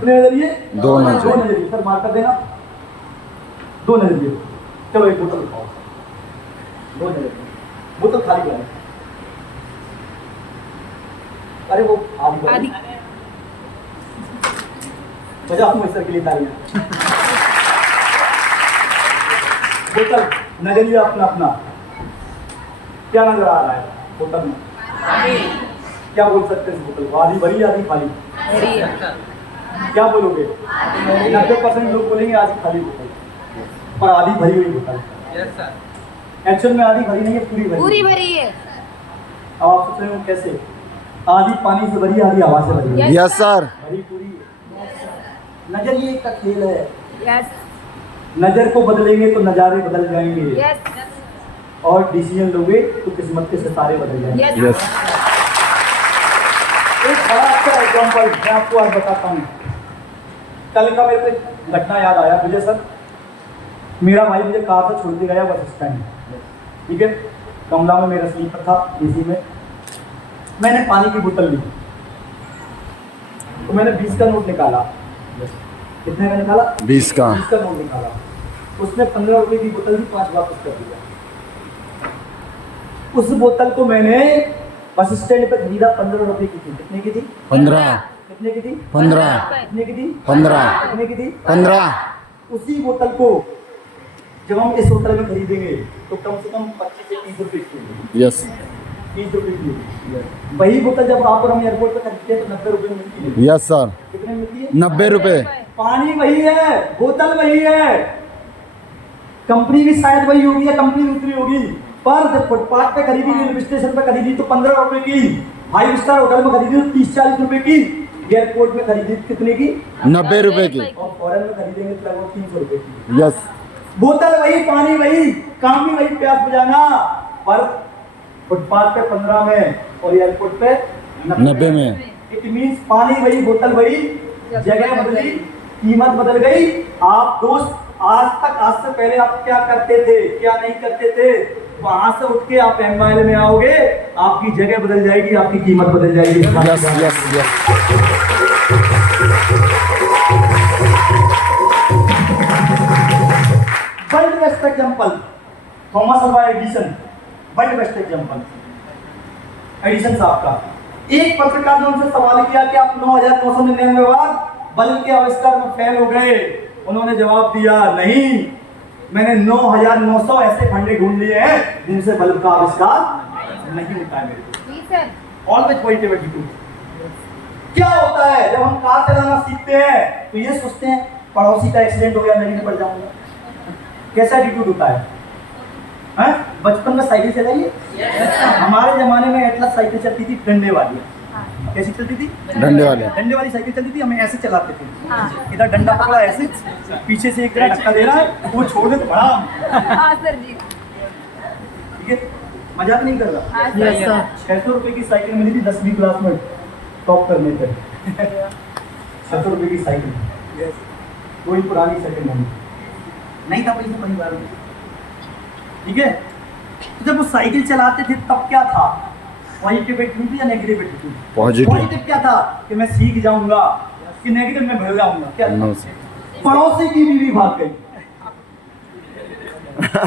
कितने नजरिए? दो नजरिए। दो नजरिए। सर मार्क कर देना, दो नजरिए। चलो एक बोतल उठाओ, दो नजरिए, बोतल खाली करो। अरे वो आदि बजाओ तुम सर के लिए तालियां। बोतल नजरिए अपना अपना, क्या नजर आ रहा है बोतल में? क्या बोल सकते हैं इस बोतल को? आधी भरी आधी खाली? क्या बोलोगे? 90% लोग बोलेंगे आधी खाली बोतल, पर आधी भरी हुई बोतल। एक्चुअल में आधी भरी नहीं है, पूरी भरी है। अब आप सोच रहे हो कैसे? आधी पानी से भरी, आधी हवा से भरी है। Yes sir. भरी पूरी है। नजरिए का खेल है। यस नजर को बदलेंगे तो नजारे बदल जाएंगे, यस और डिसीजन लोगे तो किस्मत के सितारे बदल जाएंगे। यस यस एक बड़ा अच्छा एग्जाम्पल मैं आपको आज बताता हूँ। कल का मेरे को घटना याद आया मुझे सर। मेरा भाई मुझे कार से छोड़ के गया बस स्टैंड, ठीक है। कमला में मेरा स्लीपर था, एसी में। मैंने पानी की बोतल ली, तो मैंने 20 का नोट निकाला। कितने का निकाला? 20 का। 20 का नोट निकाला। उसने 15 रुपए की बोतल दी, 5 वापस कर दिया। उस बोतल को मैंने बस स्टैंड पे खरीदा, 15 रुपए की थी। कितने की थी? 15। कितने की थी? 15। कितने की थी? 15। कितने की थी? 15। उसी बोतल को जब हम इस होटल में खरीदेंगे तो कम से कम 25 से 30 रुपए की होगी। यस 30 रुपए की। वही बोतल जब आप और हम एयरपोर्ट पे खरीदते हैं तो 90 रुपए में मिलती है। Yes sir. कितने में मिलती है? 90 रुपए। पानी वही है, बोतल वही है, कंपनी भी शायद वही होगी या कंपनी दूसरी होगी, पर जब फुटपाथ पे खरीदी, रेलवे स्टेशन पे खरीदी तो 15 रुपए की, 5 स्टार होटल में खरीदी तो 30-40 रुपए की, एयरपोर्ट में खरीदी कितने की? 90 रुपए की। और फॉरेन में खरीदेंगे तो लगभग 300 रुपए की। यस बोतल वही, पानी वही, काम भी वही, प्यास बुझाना, पर फुटपाथ पे 15 में और एयरपोर्ट पे 90 में। इट मींस पानी वही, बोतल वही, जगह बदली, कीमत बदल गई। आप दोस्त आज से पहले आप क्या करते थे, क्या नहीं करते थे, वहां से उठ के आप एमआईएल में आओगे, आपकी जगह बदल जाएगी, आपकी कीमत बदल जाएगी। Yes yes yes. World best example Thomas Alva Edison, world best example Edison साहब का। एक पत्रकार ने उनसे सवाल किया कि आप 9999 बार बल्ब के आविष्कार में फेल हो गए। उन्होंने जवाब दिया, नहीं, मैंने 9900 ऐसे फंडे ढूंढ लिए हैं जिनसे बल्ब का आविष्कार नहीं होता है मेरे को। Always positive attitude. क्या होता है जब हम कार चलाना सीखते हैं तो ये सोचते हैं पड़ोसी का एक्सीडेंट हो गया, मैं नहीं पड़ जाऊंगा। कैसा एटीट्यूड होता है? बचपन में साइकिल चलाइए। हमारे जमाने में एटलस साइकिल चलती थी, डंडे वाली। कैसी चलती थी? डंडे वाले। डंडे वाली साइकिल चलती थी, हमें ऐसे चलाते थे। इधर डंडा पकड़ा ऐसे, पीछे से एक जरा धक्का दे रहा है, वो छोड़ दे तो बड़ा। ठीक है, मजाक नहीं कर रहा। 600 रुपए की साइकिल मिली थी 10वीं क्लास में टॉप करने पे। 600 रुपए की साइकिल, कोई पुरानी सेकंड हैंड नहीं था पैसे परिवार में। ठीक है, तो जब वो साइकिल चलाते थे तब क्या था? पॉजिटिव एटीट्यूड या नेगेटिव एटीट्यूड? पॉजिटिव क्या था कि मैं सीख जाऊंगा, कि नेगेटिव में भर जाऊंगा? क्या पड़ोसी की बीवी भाग गई।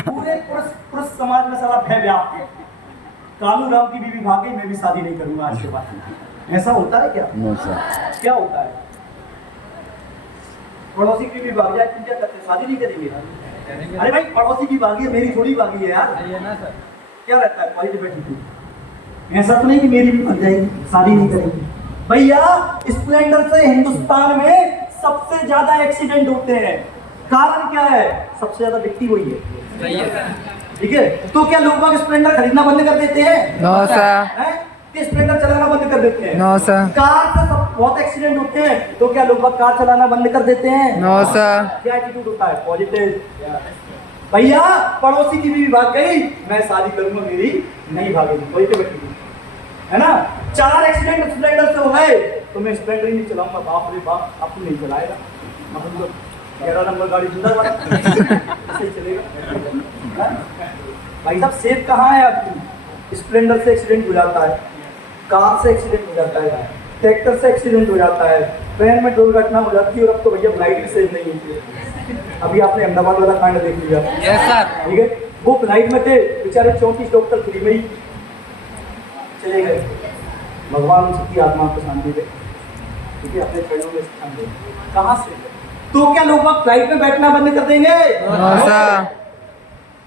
पूरे पुरुष समाज में सारा भय व्याप्त है। कालू राम की बीवी भाग गई, मैं भी शादी नहीं करूंगा आज के बाद। ऐसा होता है क्या? क्या होता है? पड़ोसी की बीवी भाग जाए तुम क्या करते? शादी नहीं करेंगे? अरे भाई, पड़ोसी की भागी है, मेरी थोड़ी भागी है यार। क्या रहता है पॉजिटिव एटीट्यूड? ऐसा तो नहीं कि मेरी भी भाग जाएगी, शादी नहीं करेंगे। भैया, स्प्लेंडर से हिंदुस्तान में सबसे ज्यादा एक्सीडेंट होते हैं। कारण क्या है? सबसे ज्यादा बिकती वही है। ठीक है, तो क्या लोग बाग स्प्लेंडर खरीदना बंद कर देते हैं? No sir. स्प्लेंडर चलाना बंद कर देते हैं? No sir. कार से सब बहुत एक्सीडेंट होते हैं, तो क्या लोग बाग कार चलाना बंद कर देते हैं? No sir. क्या एटीट्यूड होता है? पॉजिटिव। भैया, पड़ोसी की बीवी भाग गई, मैं शादी करूंगा, मेरी नहीं भागेगी। पॉजिटिव एटीट्यूड है ना। 4 एक्सीडेंट स्प्लेंडर से हो गए तो मैं स्प्लेंडर ही नहीं चलाऊंगा। बाप रे बाप, अब तो नहीं चलाएगा, मतलब 11 नंबर गाड़ी जिंदाबाद। ऐसे चलेगा भाई साहब। सेफ कहाँ है आपकी? स्प्लेंडर से एक्सीडेंट हो जाता है, कार से एक्सीडेंट हो जाता है, ट्रैक्टर से एक्सीडेंट हो जाता है, ट्रेन में दुर्घटना हो जाती है और अब तो भैया फ्लाइट भी सेफ नहीं होती है। अभी आपने अहमदाबाद वाला कांड देख लिया। Yes sir. ठीक है, वो फ्लाइट में थे बेचारे, 34 डॉक्टर फ्री में ही चले गए। भगवान उन सबकी आत्मा को शांति दे, ठीक है, अपने चरणों में स्थान दे। कहाँ से? तो क्या लोग बाग फ्लाइट में बैठना बंद कर देंगे?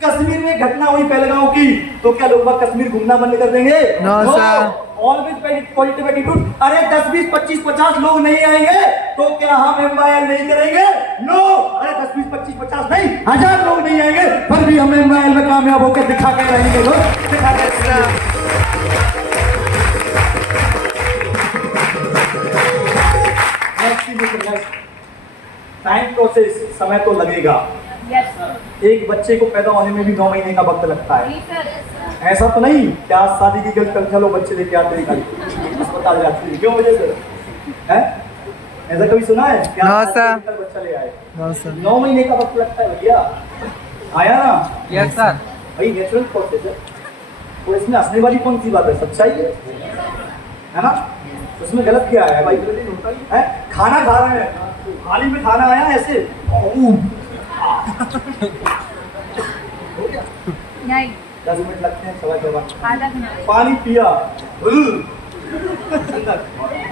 कश्मीर में घटना हुई पहलगांव की, तो क्या लोग बाग कश्मीर घूमना बंद कर देंगे? Always positive attitude. अरे 10, 20, 25, 50 लोग नहीं आएंगे तो क्या हम एम्पायर नहीं करेंगे? नो। अरे 10, 20, 25, 50 नहीं, 1000 लोग नहीं आएंगे पर भी हम एम्पायर में कामयाब होकर दिखा के रहेंगे। लोग दिखा के टाइम प्रोसेस, समय तो लगेगा। एक बच्चे को पैदा होने में भी 9 महीने का वक्त लगता है। ऐसा तो नहीं कि आज शादी की गलत कर चलो बच्चे लेके आते हैं अस्पताल जाते हैं, क्यों वजह से है? ऐसा कभी सुना है कि आज बच्चा ले आए? 9 महीने का वक्त लगता है भैया। आया ना? Yes sir. भाई नेचुरल प्रोसेस है, तो इसमें हंसने वाली कौन सी बात है? सच्चाई है ना? उसमें गलत क्या है भाई? है खाना खा रहे हैं, थाली में खाना आया ऐसे नहीं 10 मिनट लगते हैं, सवा के बाद आधा घंटा पानी पिया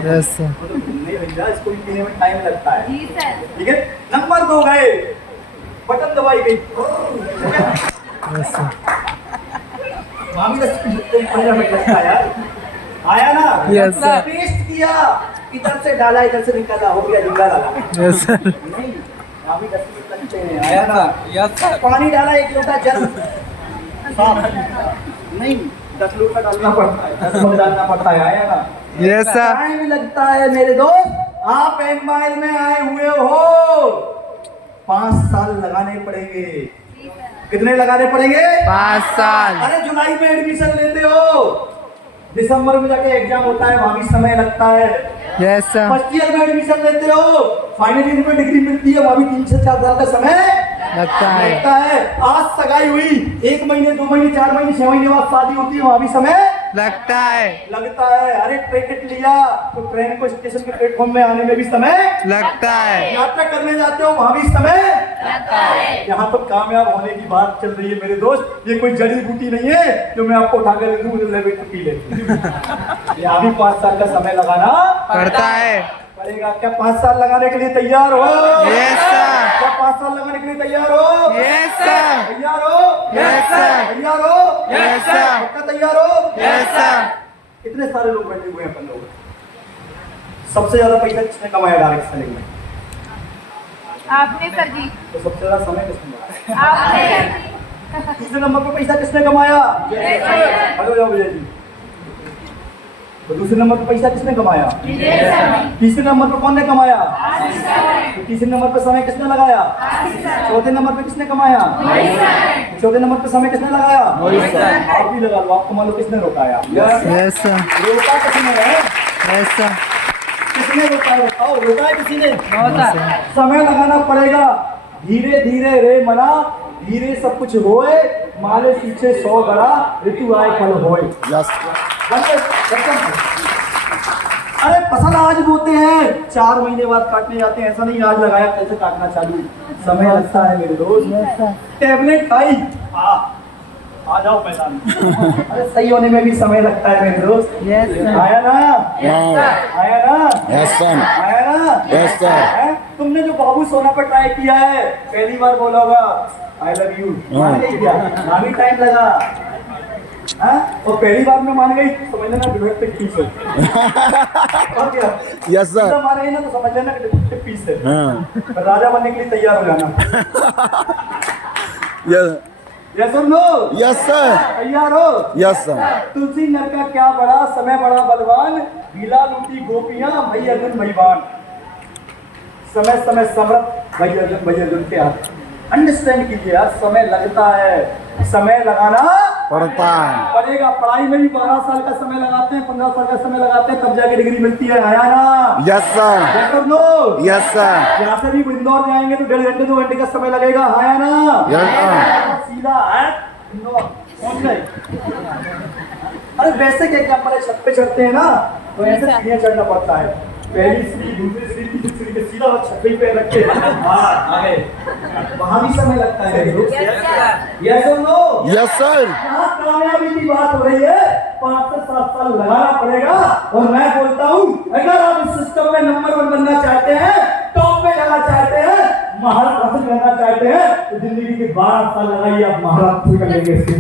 यस नहीं भैया, इसको भी पीने में टाइम लगता है। जी सर। ठीक है, नंबर 2 गए, बटन दबाई गई, वहाँ भी 15 मिनट लगता है यार। आया ना? Yes, sir. पेस्ट किया, इधर से डाला इधर से निकाला, हो गया जिंदा डाला। Yes sir. नहीं, वहाँ भी 10 मिनट लगते हैं। आया ना? Yes sir. पानी डाला 1 लोटा जल साफ नहीं, 10 लोटा डालना पड़ता है, 10 लोटा डालना पड़ता है। आया ना? Yes sir. टाइम लगता है मेरे दोस्त। आप एम्पायर में आए हुए हो, 5 साल लगाने पड़ेंगे। कितने लगाने पड़ेंगे? 5 साल। अरे जुलाई में एडमिशन लेते हो, दिसंबर में जाके एग्जाम होता है, वहां भी समय लगता है। Yes sir. फर्स्ट ईयर में एडमिशन लेते हो, फाइनल ईयर में डिग्री मिलती है, वहां भी 3 से 4 साल का समय लगता है। आज सगाई हुई, 1 महीने 2 महीने 4 महीने 6 महीने बाद शादी होती है, वहां भी समय लगता लगता है। अरे टिकट लिया तो ट्रेन को स्टेशन के प्लेटफॉर्म में आने में भी समय है। यात्रा करने जाते हो, वहां भी समय लगता है। यहाँ पर कामयाब होने की बात चल रही है मेरे दोस्त, ये कोई जड़ी बूटी नहीं है जो मैं आपको उठाकर दूध लेवे तो पी लेती। यहाँ भी 5 साल का समय लगाना पड़ता है। पड़ेगा। क्या 5 साल लगाने के लिए तैयार हो? Yes sir. क्या 5 साल लगाने के लिए तैयार हो? Yes sir. तैयार हो? Yes sir. तैयार हो? Yes sir. पक्का तैयार हो? Yes sir. इतने सारे लोग बैठे हुए हैं अपन लोग, सबसे ज्यादा पैसा किसने कमाया डायरेक्ट सेलिंग में? आपने सर जी। तो सबसे ज्यादा समय किसने कमाया? आपने। तीसरे नंबर पर पैसा किसने कमाया? खड़े हो जाओ विजय जी। तो दूसरे नंबर पर पैसा किसने कमाया? तीसरे नंबर पर कौन ने कमाया? तो तीसरे नंबर पर समय किसने लगाया? चौथे नंबर पर किसने कमाया? चौथे नंबर पर समय किसने लगाया? आप भी लगा लो, आपको मालूम किसने रोकाया? Yes sir. रोका किसने है? Yes sir. किसने रोका? रोका रोका है किसी ने? समय लगाना पड़ेगा। धीरे धीरे रे मना, धीरे सब कुछ होए, माले पीछे 100 गड़ा, ऋतु आए फल होए। यस। अरे फसल आज बोते हैं, 4 महीने बाद काटने जाते हैं, ऐसा नहीं आज लगाया कैसे काटना चालू, समय लगता है मेरे दोस्त। टैबलेट खाई, आ जाओ मैदान में। अरे सही होने में भी समय लगता है मेरे दोस्त। आया ना? आया ना? Yes sir. आया ना? Yes sir. तुमने जो बाबू सोना पर ट्राई किया है, पहली बार बोला होगा आई लव यू, मान नहीं किया, भी टाइम लगा। और पहली बार में मान गई, समझ लेना डिफेक्टिव पीस है। और क्या? Yes sir. मान गई ना तो समझ लेना डिफेक्टिव पीस है। हाँ। राजा बनने के लिए तैयार हो जाना। यस और नो? Yes sir. तैयार हो? Yes sir. तुलसी नर का क्या बड़ा, समय बड़ा बलवान, भीला लूटी गोपियां, भई अर्जुन भईवान। समय समय समर्थ, भई अर्जुन के हाथ। अंडरस्टैंड कीजिए यार, समय लगता है, समय लगाना पड़ता है। पड़ेगा। पढ़ाई में भी 12 साल का समय लगाते हैं, 15 साल का समय लगाते हैं, तब जाके डिग्री मिलती है। आया ना? Yes sir. यस और नो? Yes sir. यहाँ से भी इंदौर जाएंगे तो 1.5 घंटे 2 घंटे का समय लगेगा। आया ना? Yes sir. सीधा है इंदौर पहुंच गए। अरे वैसे क्या एग्जाम्पल है, छत पे चढ़ते हैं ना तो ऐसे सीढ़ियां चढ़ना पड़ता है, पहली सीढ़ी, दूसरी सीढ़ी, के सीधा छतरी पे रखे हाँ आगे वहाँ भी समय लगता है यस और नो यस सर यहाँ कामयाबी की बात हो रही है 5 से 7 साल लगाना पड़ेगा और मैं बोलता हूँ अगर आप इस सिस्टम में नंबर 1 बनना चाहते हैं टॉप पे जाना चाहते हैं महारत हासिल करना चाहते हैं तो जिंदगी के 12 साल लगाइए आप महारत हासिल कर लेंगे इसके